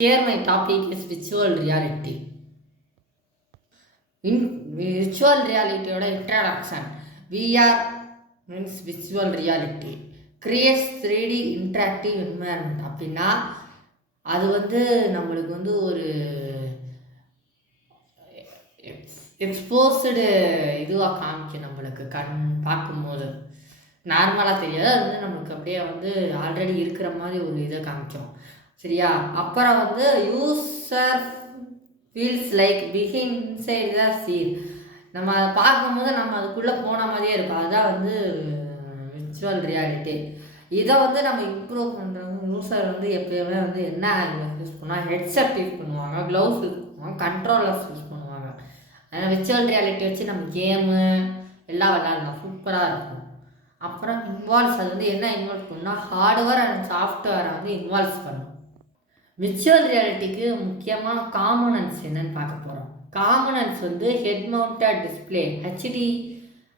Here my topic is virtual reality. In virtual reality introduction, VR means virtual reality creates 3D interactive environment. அப்படின்னா அது நம்மளுக்கு ஒரு exposed இதுவாக காமிக்கும். நம்மளுக்கு கண் பார்க்கும்போது நார்மலாக தெரியாது, அது நம்மளுக்கு அப்படியே ஆல்ரெடி இருக்கிற மாதிரி ஒரு இதை காமிக்கும். சரியா? அப்புறம் user feels like begin inside the scene. நம்ம அதை பார்க்கும்போது நம்ம அதுக்குள்ளே போன மாதிரியே இருக்கும். அதுதான் விர்ச்சுவல் ரியாலிட்டி. இதை நம்ம இம்ப்ரூவ் பண்ணுறவங்க யூசர் எப்பயுமே என்ன யூஸ் பண்ணுவாங்க, ஹெட்செட் யூஸ் பண்ணுவாங்க, க்ளவுஸ் யூஸ் பண்ணுவாங்க, கண்ட்ரோலர்ஸ் யூஸ் பண்ணுவாங்க. அதனால் விர்ச்சுவல் ரியாலிட்டி வச்சு நம்ம கேமு எல்லாம் விளாட்லாம், சூப்பராக இருக்கும். அப்புறம் இன்வால்வ்ஸ், அது என்ன இன்வால்வ் பண்ணால் ஹார்ட்வேர் அண்ட் சாஃப்ட்வேரை இன்வால்வ்ஸ் பண்ணும். விர்ச்சுவல் ரியாலிட்டிக்கு முக்கியமான காம்பனன்ட்ஸ் என்னன்னு பார்க்க போகிறோம். காம்பனன்ட்ஸ் ஹெட் மவுண்டட் டிஸ்பிளே,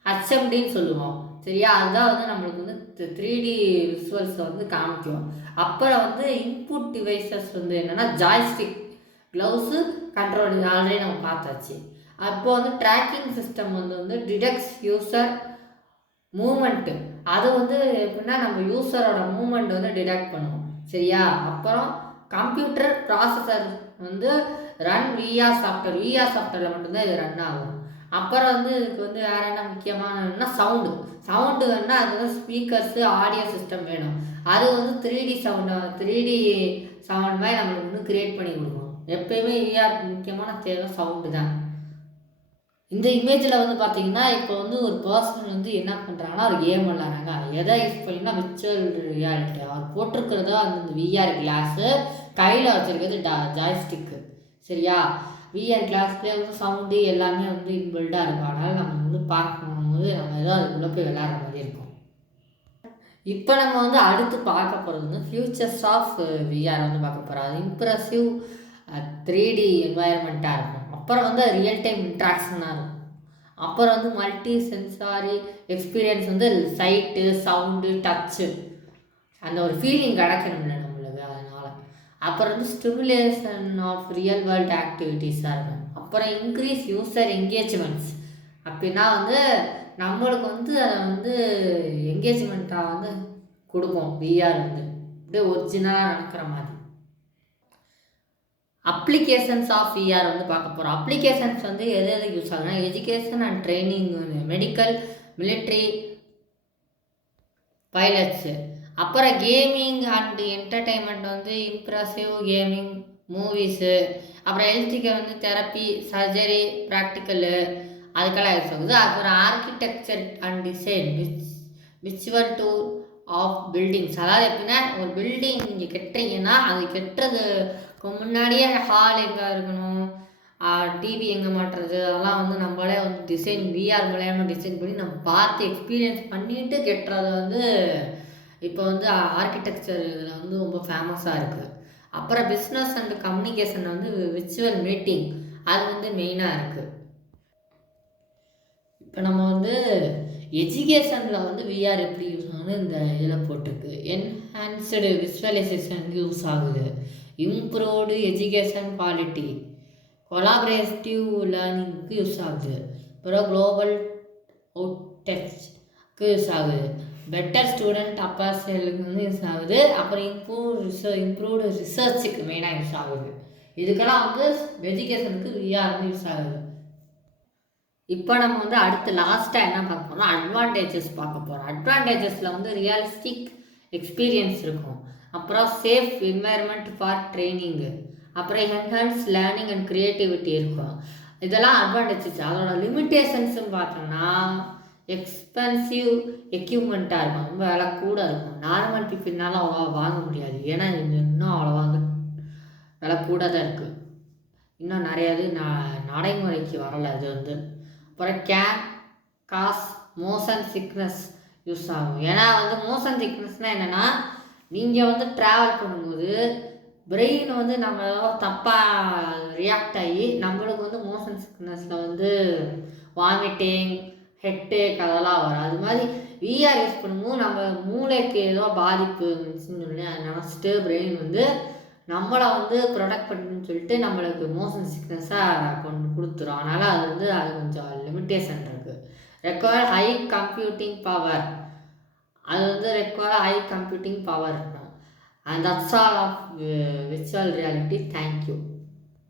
ஹெச்எம்டின்னு சொல்லுவோம். சரியா? அதுதான் நம்மளுக்கு 3D விசுவல்ஸை காமிக்கும். அப்புறம் இன்புட் டிவைசஸ் என்னென்னா ஜாய்ஸ்டிக், க்ளவுஸு, கண்ட்ரோல் ஆல்ரெடி நம்ம பார்த்தாச்சு. அப்போ tracking system detects user movement. அது எப்படின்னா நம்ம யூசரோட மூமெண்ட் டிடெக்ட் பண்ணுவோம். சரியா? அப்புறம் கம்ப்யூட்டர் ப்ராசஸர் ரன் விஆர் சாஃப்ட்வேரில் மட்டும்தான் இது ரன் ஆகும். அப்புறம் இதுக்கு வேறு என்ன முக்கியமானதுன்னா சவுண்டு வேணுன்னா அது ஸ்பீக்கர்ஸு, ஆடியோ சிஸ்டம் வேணும். அது 3D சவுண்ட் மாதிரி நம்மளுக்கு க்ரியேட் பண்ணி கொடுக்கும். எப்பயுமே விஆருக்கு முக்கியமான தேவை சவுண்டு தான். இந்த இமேஜில் பார்த்தீங்கன்னா இப்போ ஒரு பர்சன் என்ன பண்ணுறாங்கன்னா ஒரு கேம் விளாட்றாங்க. எதை யூஸ் பண்ணிங்கன்னா விர்ச்சுவல் ரியாலிட்டி. அவர் போட்டிருக்கிறதோ அந்த விஆர் கிளாஸு, கையில் வச்சுருக்கிறது ஜாய்ஸ்டிக்கு. சரியா? விஆர் கிளாஸ்லேயே சவுண்டு எல்லாமே இன்பில்டாக இருக்கும். அதனால் நம்ம பார்க்கும்போது நம்ம ஏதோ அதுக்குள்ளே போய் விளையாடுற மாதிரி இருக்கும். இப்போ நம்ம அடுத்து பார்க்க போகிறது ஃபியூச்சர்ஸ் ஆஃப் விஆர் பார்க்க போகிறோம். அது இம்ப்ரெசிவ் 3D என்வாயர்மெண்ட்டாக இருக்கும். அப்புறம் ரியல் டைம் இன்ட்ராக்ஷனாக இருக்கும். அப்புறம் multi sensory experience, sight, sound, touch, அந்த ஒரு ஃபீலிங் கிடைக்கணும்ல நம்மளுக்கு. அதனால் அப்புறம் ஸ்டிமுலேஷன் ஆஃப் ரியல் வேர்ல்டு ஆக்டிவிட்டீஸாக இருக்கும். அப்புறம் இன்க்ரீஸ் யூசர் என்கேஜ்மெண்ட்ஸ். அப்படின்னா நம்மளுக்கு அதை என்கேஜ்மெண்ட்டாக கொடுக்கும். விஆர் அப்படியே ஒரிஜினலாக நடக்கிற மாதிரி. அப்ளிகேஷன்ஸ் ஆஃப் விஆர் பார்க்க போகிறோம். அப்ளிகேஷன்ஸ் எது யூஸ் ஆகுதுன்னா education and training, medical, military, pilots. அப்புறம் gaming and entertainment impressive gaming, movies. அப்புறம் ஹெல்த்துக்கு தெரப்பி, சர்ஜரி, ப்ராக்டிக்கலு, அதுக்கெல்லாம் யூஸ் ஆகுது. அப்புறம் architecture and design, virtual tour of buildings. அதாவது எப்படின்னா ஒரு பில்டிங் நீங்கள் கட்டுறீங்கன்னா அது கட்டுறதுக்கு முன்னாடியே ஹால் எங்கே இருக்கணும், டிவி எங்கே மாட்டுறது, அதெல்லாம் நம்மளே டிசைன் விஆர் மூலயமா டிசைன் பண்ணி நம்ம பார்த்து எக்ஸ்பீரியன்ஸ் பண்ணிட்டு கட்டுறது இப்போ ஆர்கிடெக்சர் இதில் ரொம்ப ஃபேமஸாக இருக்குது. அப்புறம் business and communication virtual meeting, அது மெயினாக இருக்குது. இப்போ நம்ம எஜுகேஷனில் விஆர் எப்படி யூஸ் ஆகுது இந்த இதில் போட்டிருக்கு. என்ஹான்ஸ்டு விசுவலைசேஷனுக்கு யூஸ் ஆகுது. இம்ப்ரூவ்டு எஜுகேஷன் குவாலிட்டி, கொலாபரேட்டிவ் லேர்னிங்க்கு யூஸ் ஆகுது. அப்புறம் குளோபல் அவுட்டெக்ஸ்க்கு யூஸ் ஆகுது. பெட்டர் ஸ்டூடெண்ட் அப்பாசலுக்கு யூஸ் ஆகுது. அப்புறம் இம்ப்ரூவ்டு ரிசர்ச்சுக்கு மெயினாக யூஸ் ஆகுது. இதுக்கெல்லாம் எஜுகேஷனுக்கு விஆர் யூஸ் ஆகுது. இப்போ நம்ம அடுத்து லாஸ்ட்டாக என்ன பார்க்க போகிறோம், அட்வான்டேஜஸ் பார்க்க போகிறோம். அட்வான்டேஜஸில் ரியலிஸ்டிக் எக்ஸ்பீரியன்ஸ் இருக்கும். அப்புறம் சேஃப் என்வாயர்மெண்ட் ஃபார் ட்ரைனிங்கு. அப்புறம் என்ஹான்ஸ் லேர்னிங் அண்ட் க்ரியேட்டிவிட்டி இருக்கும். இதெல்லாம் அட்வான்டேஜஸ். அதோட லிமிட்டேஷன்ஸும் பார்த்தோம்னா எக்ஸ்பென்சிவ் எக்யூப்மெண்ட்டாக இருக்கும், ரொம்ப விலை கூட இருக்கும். நார்மல் பீப்புள்னால அவ்வளோவா வாங்க முடியாது. ஏன்னா இது இன்னும் அவ்வளோவா விலை கூட தான் இருக்குது. இன்னும் நிறையா இது நடைமுறைக்கு வரலை. அது அப்புறம் காஸ் மோஷன் சிக்னஸ் யூஸ் ஆகும். ஏன்னா மோஷன் சிக்னஸ்னால் என்னென்னா நீங்கள் ட்ராவல் பண்ணும்போது பிரெயின் நம்ம தப்பாக ரியாக்ட் ஆகி நம்மளுக்கு மோஷன் சிக்னஸில் வாமிட்டிங், ஹெட்டேக் அதெல்லாம் வரும். அது மாதிரி விஆர் யூஸ் பண்ணும்போது நம்ம மூளைக்கு ஏதோ பாதிப்பு இருந்துச்சுன்னு சொல்லி அதை நினச்சிட்டு பிரெயின் நம்மளை வந்து ப்ரொடெக்ட் பண்ணணும்னு சொல்லிட்டு நம்மளுக்கு மோஷன் சிக்னஸாக கொண்டு கொடுத்துரும். அதனால் அது வந்து அது கொஞ்சம் லிமிட்டேஷன் இருக்குது. ரெக்வயர் ஹை கம்ப்யூட்டிங் பவர், அது வந்து require high computing power. And that's all of virtual reality. Thank you.